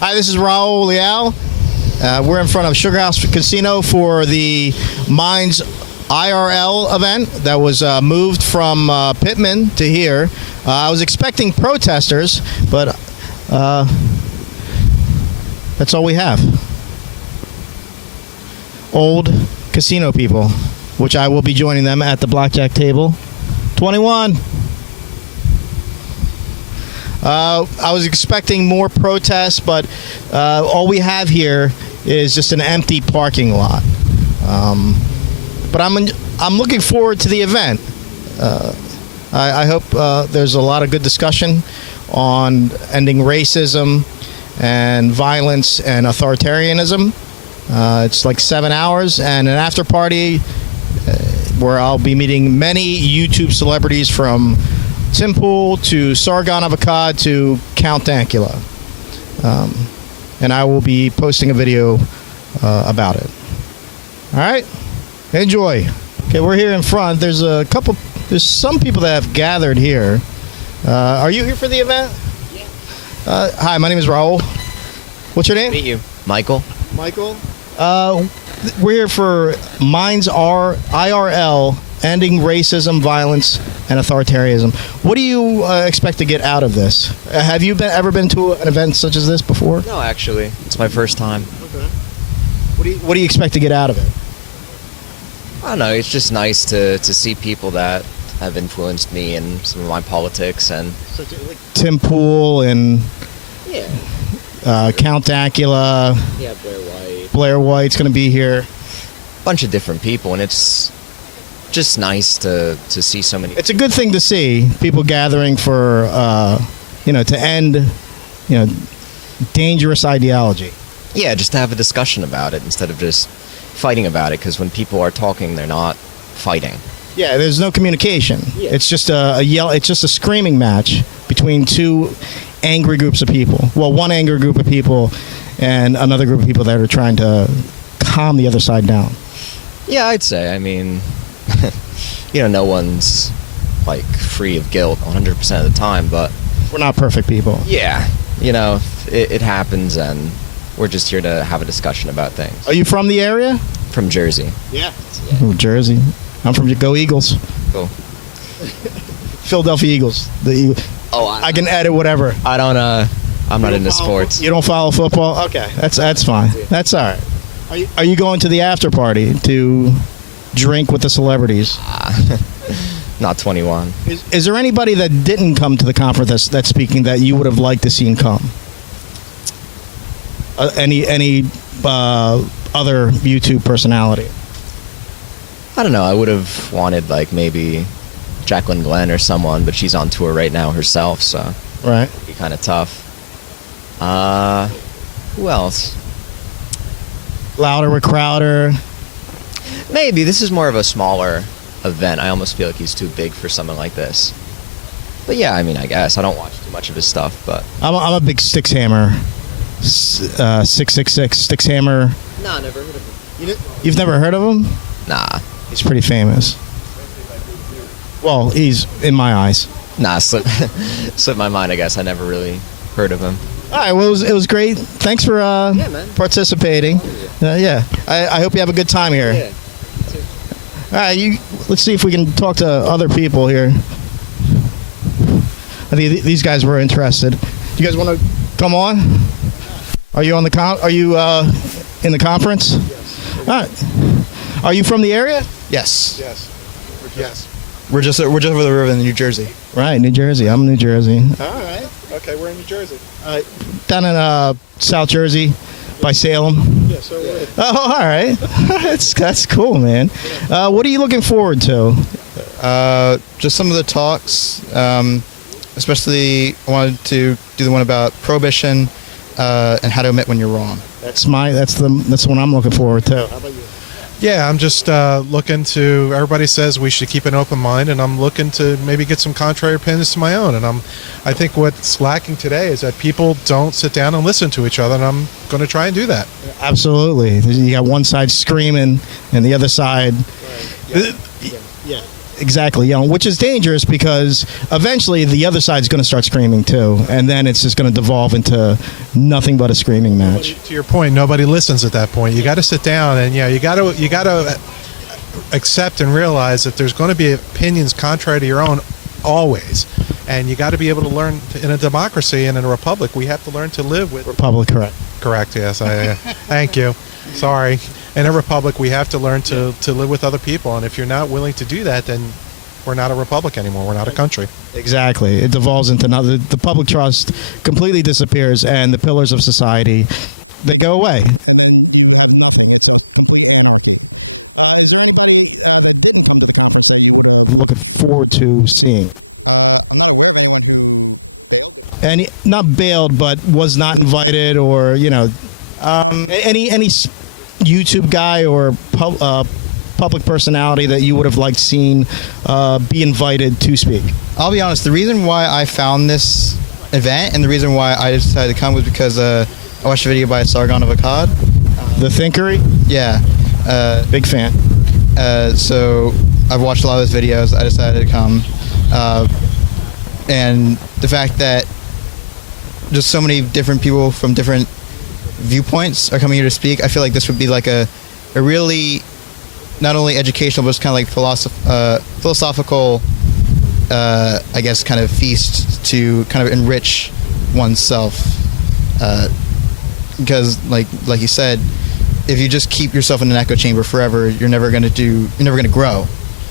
Hi, this is Raul Leal. We're in front of Sugar House Casino for the MINDS IRL event that was moved from Pittman to here. I was expecting protesters, but that's all we have. Old casino people, which I will be joining them at the blackjack table. 21. I was expecting more protests, but all we have here is just an empty parking lot. But I'm looking forward to the event. I hope there's a lot of good discussion on ending racism and violence and authoritarianism. It's like 7 hours and an after party where I'll be meeting many YouTube celebrities from Tim Pool to Sargon of Akkad to Count Dankula. And I will be posting a video about it. All right? Enjoy. Okay, we're here in front. There's some people that have gathered here. Are you here for the event? Yeah. Hi, my name is Raul. What's your name? Meet you. Michael. Michael. We're here for MINDS IRL, Ending Racism, Violence, and Authoritarianism. What do you expect to get out of this? Have you ever been to an event such as this before? No, actually. It's my first time. Okay. What do you expect to get out of it? I don't know. It's just nice to see people that have influenced me in some of my politics. And like Tim Pool and yeah. Count Dankula. Yeah, Blair White. Blair White's going to be here. A bunch of different people, and it's just nice to see so many. It's a good thing to see people gathering for, to end, dangerous ideology. Yeah, just to have a discussion about it instead of just fighting about it, because when people are talking, they're not fighting. Yeah, there's no communication. Yeah. It's just it's just a screaming match between two angry groups of people. Well, one angry group of people and another group of people that are trying to calm the other side down. Yeah, I'd say. I mean, no one's like free of guilt 100% of the time, but we're not perfect people. Yeah, it happens, and we're just here to have a discussion about things. Are you from the area? From Jersey. Yeah. Oh, Jersey. I'm from Go Eagles. Cool. Philadelphia Eagles. The Eagles. Oh, I can edit whatever. I don't. I'm not into sports. You don't follow football? Okay, that's fine. That's all right. Are you going to the after party to drink with the celebrities? Not 21. Is there anybody that didn't come to the conference that's speaking that you would have liked to see come? Any other YouTube personality? I don't know. I would have wanted maybe Jacqueline Glenn or someone, but she's on tour right now herself, so right, it'd be kind of tough. Who else? Louder with Crowder. Maybe. This is more of a smaller event. I almost feel like he's too big for something like this. But yeah, I mean, I guess I don't watch too much of his stuff, but I'm a big Styx Hammer. 666 Styx Hammer. Nah, never heard of him. You've never heard of him? Nah. He's pretty famous. Well, he's in my eyes. Nah, slipped my mind, I guess. I never really heard of him. All right, well, it was great. Thanks for participating. Yeah, I hope you have a good time here. Yeah. All right, let's see if we can talk to other people here. I think these guys were interested. You guys want to come on? Are you on the Are you in the conference? Yes. All right. Are you from the area? Yes. Yes. We're just over the river in New Jersey. Right, New Jersey. I'm New Jersey. All right. Okay, we're in New Jersey. Down in South Jersey, by Salem. Yeah, so we're. Oh, all right. that's cool, man. What are you looking forward to? Just some of the talks. Especially, I wanted to do the one about prohibition and how to admit when you're wrong. That's the one I'm looking forward to. How about you? Yeah, I'm just looking to, everybody says we should keep an open mind, and I'm looking to maybe get some contrary opinions to my own. And I think what's lacking today is that people don't sit down and listen to each other, and I'm going to try and do that. Absolutely. You got one side screaming and the other side. Right. Yeah. exactly yelling, which is dangerous because eventually the other side's going to start screaming too, and then it's just going to devolve into nothing but a screaming match. To your point, nobody listens at that point. You got to sit down and you got to accept and realize that there's going to be opinions contrary to your own always, and you got to be able to learn. In a democracy and in a republic, we have to learn to live with Republic, correct. Yes, I thank you. Sorry. In a republic, we have to learn to live with other people, and if you're not willing to do that, then we're not a republic anymore. We're not a country. Exactly. It devolves into another. The public trust completely disappears, and the pillars of society, they go away. Looking forward to seeing. And not bailed, but was not invited, or any YouTube guy or public personality that you would have liked seen be invited to speak. I'll be honest, the reason why I found this event and the reason why I decided to come was because I watched a video by Sargon of Akkad. The Thinkery? Yeah. Big fan. So I've watched a lot of those videos. I decided to come. And the fact that just so many different people from different viewpoints are coming here to speak, I feel like this would be like a really not only educational but just kind of like philosophical I guess kind of feast to kind of enrich oneself, because like you said, if you just keep yourself in an echo chamber forever, you're never going to grow.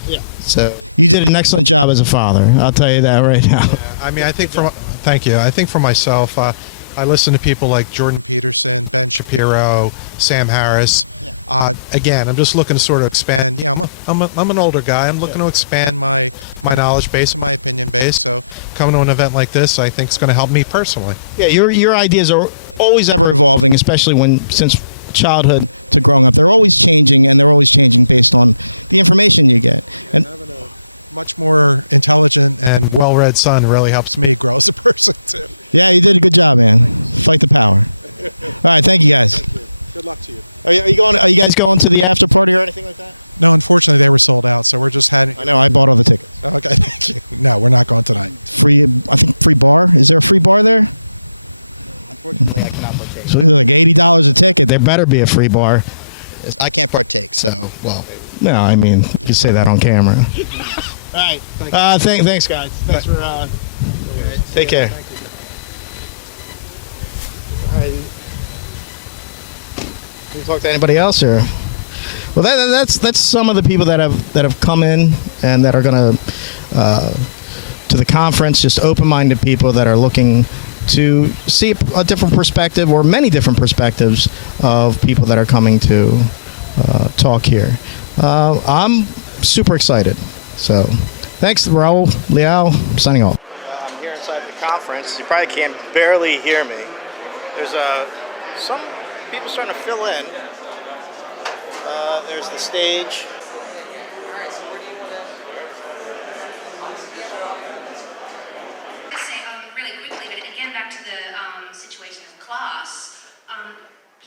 Yeah. So you did an excellent job as a father, I'll tell you that right now. Yeah, I mean, thank you. I think for myself, I listen to people like Jordan Shapiro, Sam Harris. Again, I'm just looking to sort of expand. I'm an older guy. I'm looking to expand my knowledge base. Coming to an event like this, I think, is going to help me personally. Yeah, your ideas are always ever evolving, especially since childhood. And well-read son really helps me. Let's go to the app. I cannot partake. So, there better be a free bar. I can partake, so well. No, I mean, you can say that on camera. All right. Thanks, guys. Thanks for. Take care. All right. Can you talk to anybody else, or? Well, that's some of the people that have come in and that are going to the conference. Just open-minded people that are looking to see a different perspective, or many different perspectives of people that are coming to talk here. I'm super excited. So, thanks, Raul Liao. Signing off. I'm here inside the conference. You probably can barely hear me. There's some people starting to fill in. There's the stage. Really quickly, but again, back to the situation of class,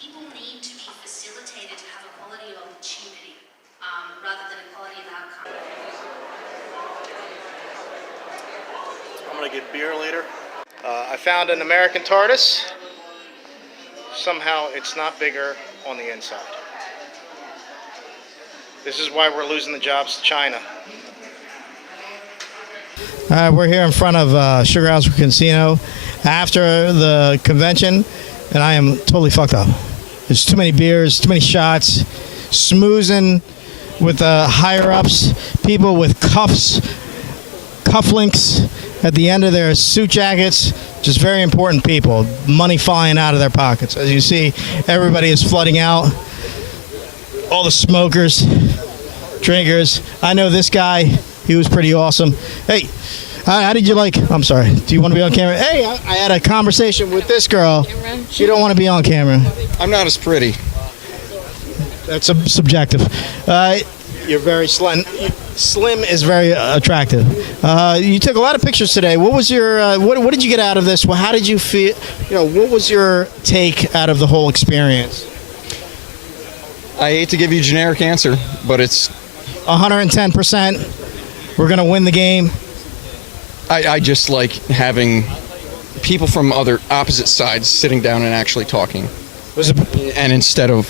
people need to be facilitated to have equality of opportunity rather than equality of outcome. I'm going to get beer later. I found an American TARDIS. Somehow it's not bigger on the inside. This is why we're losing the jobs to China. All right, we're here in front of Sugar House Casino after the convention, and I am totally fucked up. There's too many beers, too many shots, smoozing with higher-ups, people with cufflinks at the end of their suit jackets, just very important people, money flying out of their pockets. As you see, everybody is flooding out. All the smokers, drinkers. I know this guy. He was pretty awesome. Hey, how did you like? I'm sorry. Do you want to be on camera? Hey, I had a conversation with this girl. She don't want to be on camera. I'm not as pretty. That's subjective. You're very slim. Slim is very attractive. You took a lot of pictures today. What was your? What did you get out of this? Well, how did you feel? What was your take out of the whole experience? I hate to give you generic answer, but it's 110%. We're going to win the game. I just like having people from other opposite sides sitting down and actually talking. And instead of,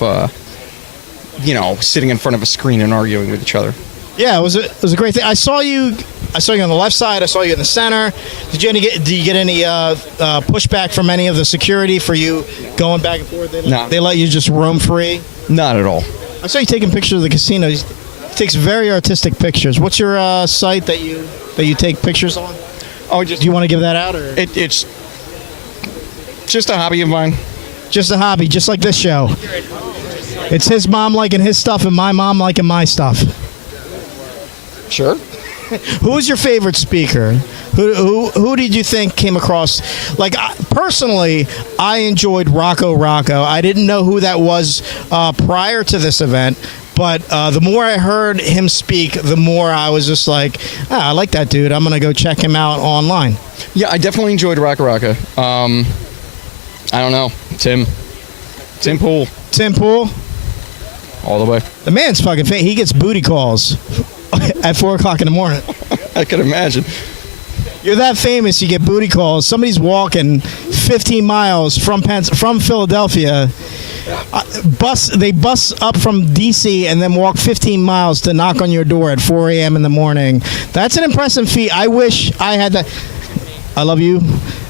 sitting in front of a screen and arguing with each other. Yeah, it was a great thing. I saw you on the left side. I saw you in the center. Did you get any pushback from any of the security for you going back and forth? No. They let you just roam free? Not at all. I saw you taking pictures of the casino. He takes very artistic pictures. What's your site that you take pictures on? Oh, Do you want to give that out? Or? It's just a hobby of mine. Just a hobby, just like this show. It's his mom liking his stuff and my mom liking my stuff. Sure. Who was your favorite speaker? Who did you think came across? Like, personally, I enjoyed Rocco. I didn't know who that was prior to this event, but the more I heard him speak, the more I was just like, I like that dude. I'm going to go check him out online. Yeah, I definitely enjoyed Rocco. I don't know. Tim Pool. Tim Pool? All the way. The man's fucking he gets booty calls at 4 o'clock in the morning. I could imagine. You're that famous, you get booty calls. Somebody's walking 15 miles from Philadelphia. They bus up from D.C. and then walk 15 miles to knock on your door at 4 a.m. in the morning. That's an impressive feat. I wish I had that. I love you.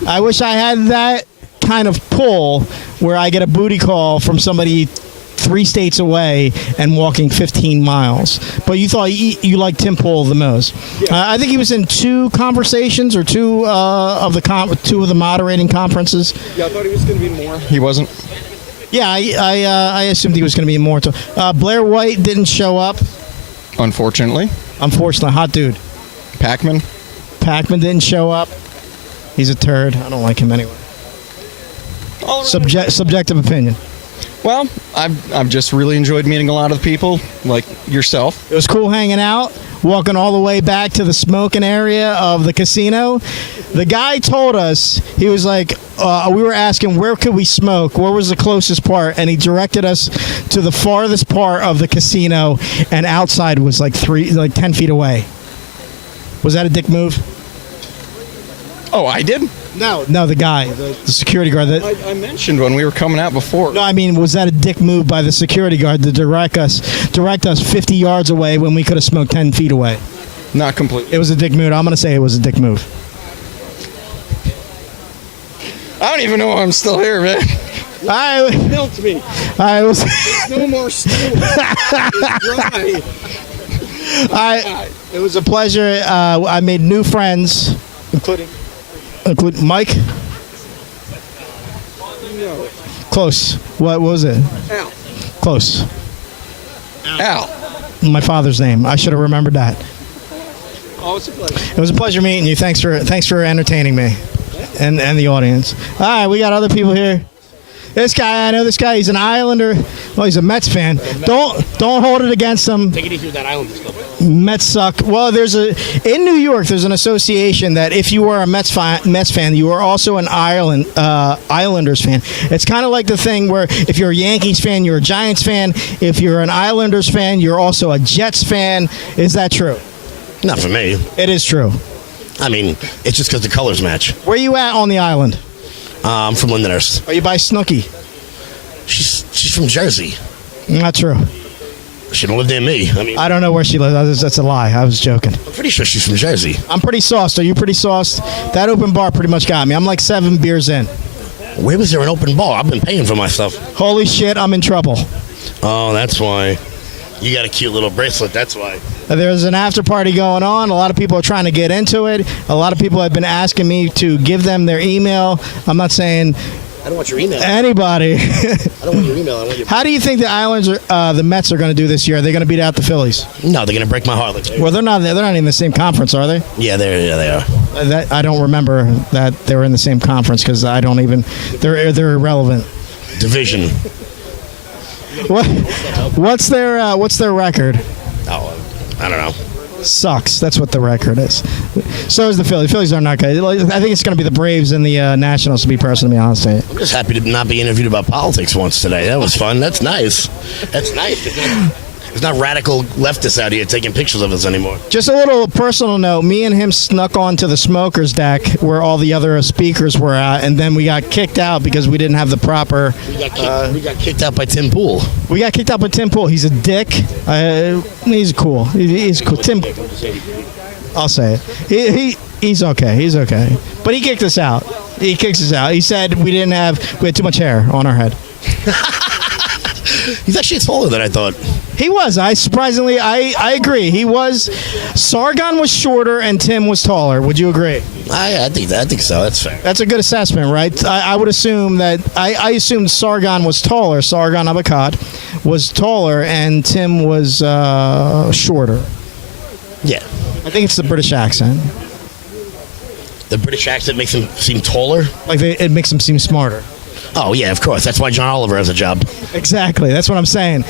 I wish I had that kind of pull where I get a booty call from somebody 3 states away and walking 15 miles. But you thought you liked Tim Pool the most. I think he was in 2 conversations or 2 of the moderating conferences. Yeah, I thought he was going to be more. He wasn't. Yeah, I assumed he was going to be more. Blair White didn't show up. Unfortunately, hot dude. Pac-Man didn't show up. He's a turd. I don't like him anyway. Subjective opinion. Well, I've just really enjoyed meeting a lot of people like yourself. It was cool hanging out, walking all the way back to the smoking area of the casino. The guy told us, he was like, we were asking where could we smoke, where was the closest part, and he directed us to the farthest part of the casino, and outside was like 10 feet away. Was that a dick move? Oh, I did? No, the guy, the security guard. I mentioned when we were coming out before. No, I mean, was that a dick move by the security guard to direct us 50 yards away when we could have smoked 10 feet away? Not completely. It was a dick move. I'm going to say it was a dick move. I don't even know why I'm still here, man. Milked me. I was. No more stew. It's dry. It was a pleasure. I made new friends, including Mike. No. Close. What was it? Al. Close. Al. My father's name. I should have remembered that. Oh, it's a pleasure. It was a pleasure meeting you. Thanks for entertaining me, and the audience. All right, we got other people here. This guy, I know this guy. He's an Islander. Well, he's a Mets fan. Don't hold it against him. Take it easy with that Islanders club. Mets suck. Well, in New York, there's an association that if you are a Mets fan, you are also an Islanders fan. It's kind of like the thing where if you're a Yankees fan, you're a Giants fan. If you're an Islanders fan, you're also a Jets fan. Is that true? Not for me. It is true. I mean, it's just because the colors match. Where you at on the island? I'm from Londoners. Are you by Snooki? She's from Jersey. Not true. She don't live near me. I mean, I don't know where she lives. That's a lie. I was joking. I'm pretty sure she's from Jersey. I'm pretty sauced. Are you pretty sauced? That open bar pretty much got me. I'm like 7 beers in. Where was there an open bar? I've been paying for my stuff. Holy shit, I'm in trouble. Oh, that's why. You got a cute little bracelet. That's why. There's an after party going on. A lot of people are trying to get into it. A lot of people have been asking me to give them their email. I'm not saying I don't want your email. anybody. I don't want your email. I want your. How do you think the Islanders, the Mets, are going to do this year? Are they going to beat out the Phillies? No, they're gonna break my heart. Well, they're not. They're not in the same conference, are they? Yeah, they are. I don't remember that they were in the same conference because I don't even. They're irrelevant. Division. What's their record? Oh, I don't know. Sucks. That's what the record is. So is the Phillies. The Phillies are not good. I think it's going to be the Braves and the Nationals, to be honest with you. I'm just happy to not be interviewed about politics once today. That was fun. That's nice. That's nice. There's not radical leftists out here taking pictures of us anymore. Just a little personal note. Me and him snuck onto the smokers deck where all the other speakers were at, and then we got kicked out because we didn't have the proper. We got kicked out by Tim Pool. We got kicked out by Tim Pool. He's a dick. He's cool. He's cool. Tim. I'll say it. He's okay. He's okay. But he kicked us out. He kicks us out. He said we had too much hair on our head. He's actually taller than I thought. He was. I agree. He was. Sargon was shorter and Tim was taller. Would you agree? I think so. That's fair. That's a good assessment, right? I would assume that. I assumed Sargon was taller. Sargon of Akkad was taller and Tim was shorter. Yeah. I think it's the British accent. The British accent makes him seem taller? It makes him seem smarter. Oh, yeah, of course. That's why John Oliver has a job. Exactly. That's what I'm saying.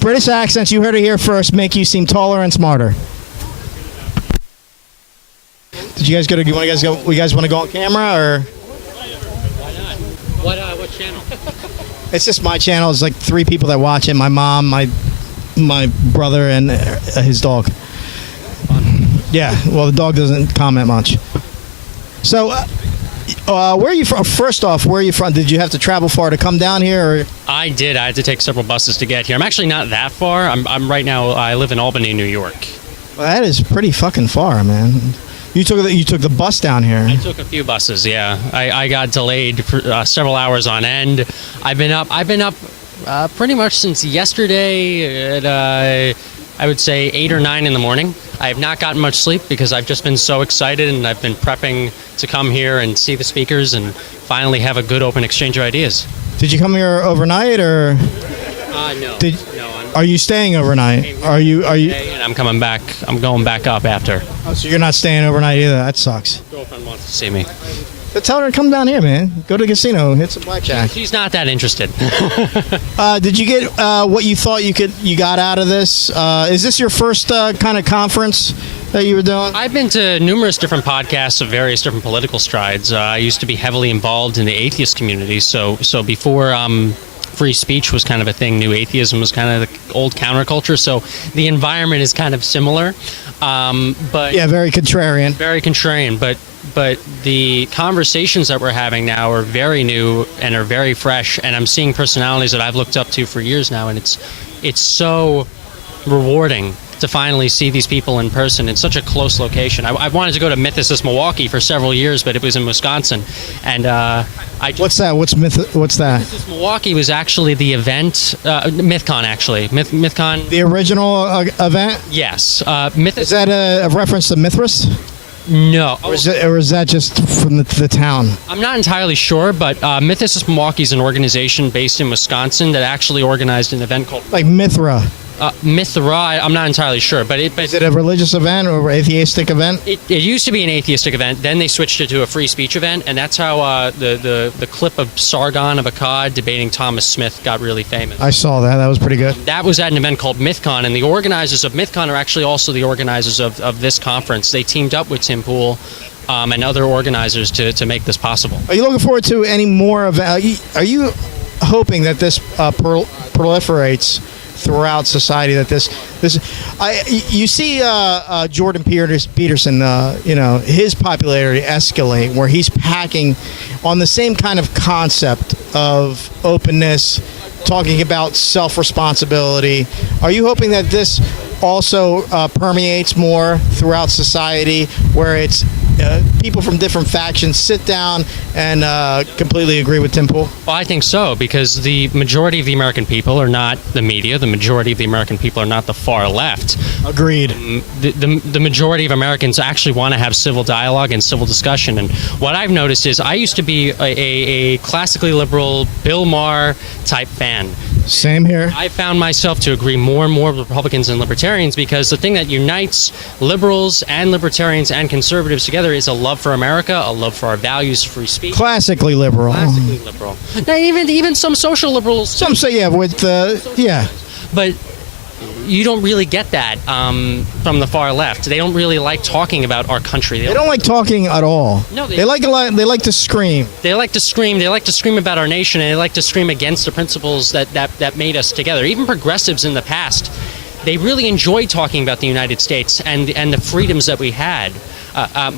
British accents, you heard it here first, make you seem taller and smarter. Did you guys go to? You guys want to go on camera or? Why not? What channel? It's just my channel. It's like 3 people that watch it. My mom, my brother, and his dog. Yeah. Well, the dog doesn't comment much. So. Where are you from? First off, where are you from? Did you have to travel far to come down here? Or? I did. I had to take several buses to get here. I'm actually not that far. I'm right now. I live in Albany, New York. Well, that is pretty fucking far, man. You took the bus down here. I took a few buses. Yeah, I got delayed for several hours on end. I've been up pretty much since yesterday at I would say 8 or 9 in the morning. I have not gotten much sleep because I've just been so excited and I've been prepping to come here and see the speakers and finally have a good open exchange of ideas. Did you come here overnight or? No. Are you staying overnight? Are you? And I'm coming back. I'm going back up after. Oh, so you're not staying overnight either. That sucks. Girlfriend wants to see me. So tell her to come down here, man. Go to the casino, hit some blackjack. She's not that interested. Did you get what you thought you got out of this? Is this your first kind of conference that you were doing? I've been to numerous different podcasts of various different political strides. I used to be heavily involved in the atheist community. So before free speech was kind of a thing, new atheism was kind of the old counterculture. So the environment is kind of similar. But yeah, very contrarian. Very contrarian, but the conversations that we're having now are very new and are very fresh, and I'm seeing personalities that I've looked up to for years now, and it's so rewarding to finally see these people in person in such a close location. I wanted to go to Mythicist Milwaukee for several years, but it was in Wisconsin, and what's that? What's that? Mythicist Milwaukee was actually the event, MythCon actually. MythCon. The original event? Yes. Is that a reference to Mithras? No. Or is that just from the town? I'm not entirely sure, but Mythicist Milwaukee is an organization based in Wisconsin that actually organized an event called... Like Mithra. Mithra, I'm not entirely sure, but is it a religious event or atheistic event? It used to be an atheistic event. Then they switched it to a free speech event, and that's how the clip of Sargon of Akkad debating Thomas Smith got really famous. I saw that. That was pretty good. That was at an event called MythCon, and the organizers of MythCon are actually also the organizers of this conference. They teamed up with Tim Pool and other organizers to make this possible. Are you looking forward to any more of? Are you hoping that this proliferates throughout society, that you see Jordan Peterson, his popularity escalate, where he's packing on the same kind of concept of openness, talking about self-responsibility. Are you hoping that this also permeates more throughout society, where it's people from different factions sit down and completely agree with Tim Pool? Well, I think so, because the majority of the American people are not the media. The majority of the American people are not the far left. Agreed. The majority of Americans actually want to have civil dialogue and civil discussion. And what I've noticed is I used to be a classically liberal Bill Maher type fan. Same here. I found myself to agree more and more with Republicans and libertarians, because the thing that unites liberals and libertarians and conservatives together is a love for America, a love for our values, free speech. Classically liberal. Classically liberal. Now, even some social liberals. Some say, yeah. But you don't really get that from the far left. They don't really like talking about our country. They don't like talking at all. No, they like to scream. They like to scream. They like to scream about our nation, and they like to scream against the principles that made us together. Even progressives in the past they really enjoyed talking about the United States and the freedoms that we had,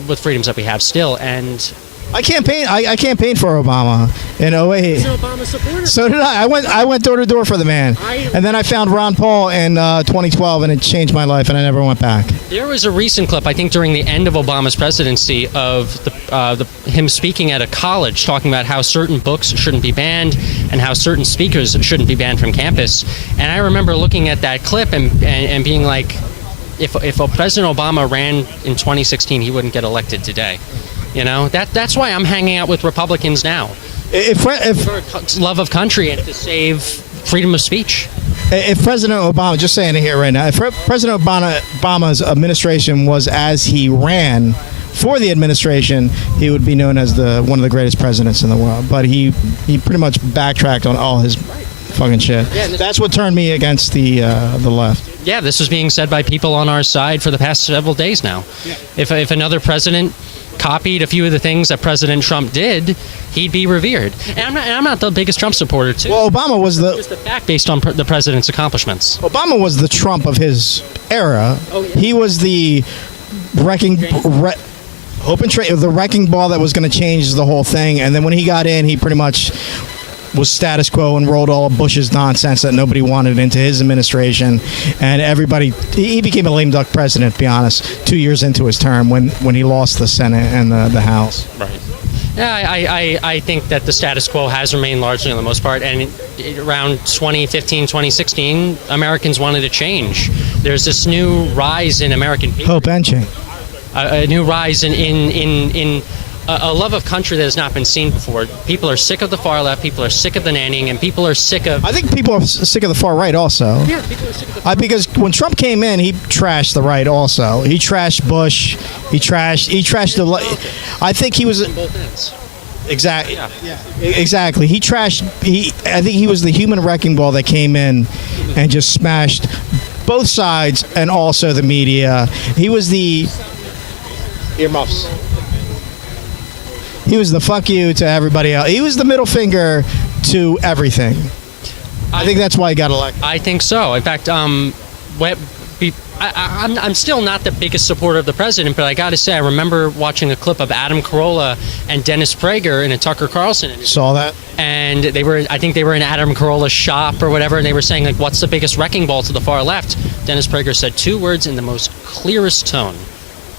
with freedoms that we have still. And I campaigned. I campaigned for Obama in 08. an Obama supporter. So did I. I went door to door for the man, and then I found Ron Paul in 2012, and it changed my life, and I never went back. There was a recent clip, I think, during the end of Obama's presidency, of him speaking at a college, talking about how certain books shouldn't be banned and how certain speakers shouldn't be banned from campus. And I remember looking at that clip and being like, if President Obama ran in 2016, he wouldn't get elected today. You know, that's why I'm hanging out with Republicans now. For love of country and to save freedom of speech. If President Obama, just saying it here right now, if President Obama's administration was as he ran for the administration, he would be known as one of the greatest presidents in the world. But he pretty much backtracked on all his fucking shit. Yeah, that's what turned me against the left. Yeah, this was being said by people on our side for the past several days now. Yeah. If another president copied a few of the things that President Trump did, he'd be revered. And I'm not the biggest Trump supporter, too. Well, Obama was just a fact based on the president's accomplishments. Obama was the Trump of his era. Oh, yeah. He was the wrecking ball that was going to change the whole thing. And then when he got in, he pretty much was status quo and rolled all of Bush's nonsense that nobody wanted into his administration, and he became a lame duck president, to be honest, 2 years into his term when he lost the Senate and the House. Right. Yeah, I think that the status quo has remained largely on the most part, and around 2015, 2016, Americans wanted to change. There's this new rise in American hope and change. A new rise in a love of country that has not been seen before. People are sick of the far left, people are sick of the nannying, and people are sick of... I think people are sick of the far right also. Yeah, people are sick of the far right. Because when Trump came in, he trashed the right also. He trashed Bush. He trashed the... I think he was... both ends. Exactly. Yeah. Exactly. I think he was the human wrecking ball that came in and just smashed both sides and also the media. He was the... Earmuffs. He was the fuck you to everybody else. He was the middle finger to everything. I think that's why he got elected. I think so. In fact, I'm still not the biggest supporter of the president, but I got to say, I remember watching a clip of Adam Carolla and Dennis Prager in a Tucker Carlson interview. Saw that? And I think they were in Adam Carolla's shop or whatever, and they were saying, like, what's the biggest wrecking ball to the far left? Dennis Prager said 2 words in the most clearest tone: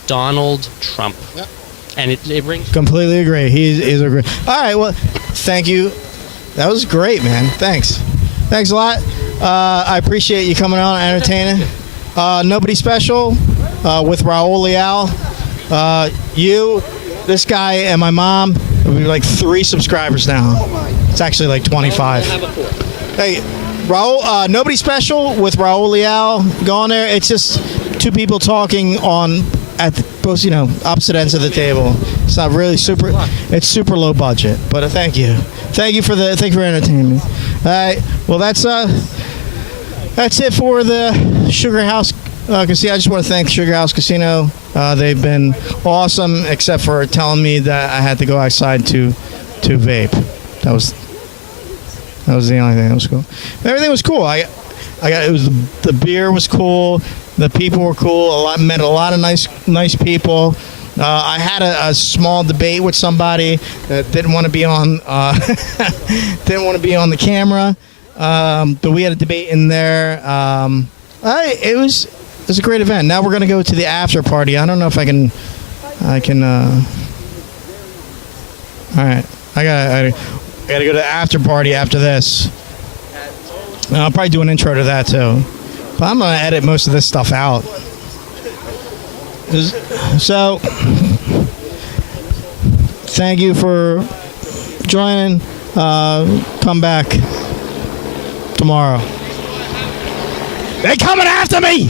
Donald Trump. Yep. And it rings. Completely agree. He's a great. All right. Well, thank you. That was great, man. Thanks a lot. I appreciate you coming on and entertaining. Nobody Special with Raul Leal. You, this guy, and my mom. We're like 3 subscribers now. It's actually like 25. Hey, Raul. Nobody Special with Raul Leal. Go on there. It's just 2 people talking at both, opposite ends of the table. It's not really super. It's super low budget, but thank you for entertaining me. All right. Well, that's it for the Sugar House Casino. I just want to thank Sugar House Casino. They've been awesome, except for telling me that I had to go outside to vape. That was the only thing that was cool. Everything was cool. The beer was cool. The people were cool. Met a lot of nice people. I had a small debate with somebody that didn't want to be on the camera, but we had a debate in there. It was a great event. Now we're gonna go to the after party. I don't know if I can. All right, I gotta go to the after party after this. And I'll probably do an intro to that too. But I'm going to edit most of this stuff out. So, thank you for joining. Come back tomorrow. They're coming after me!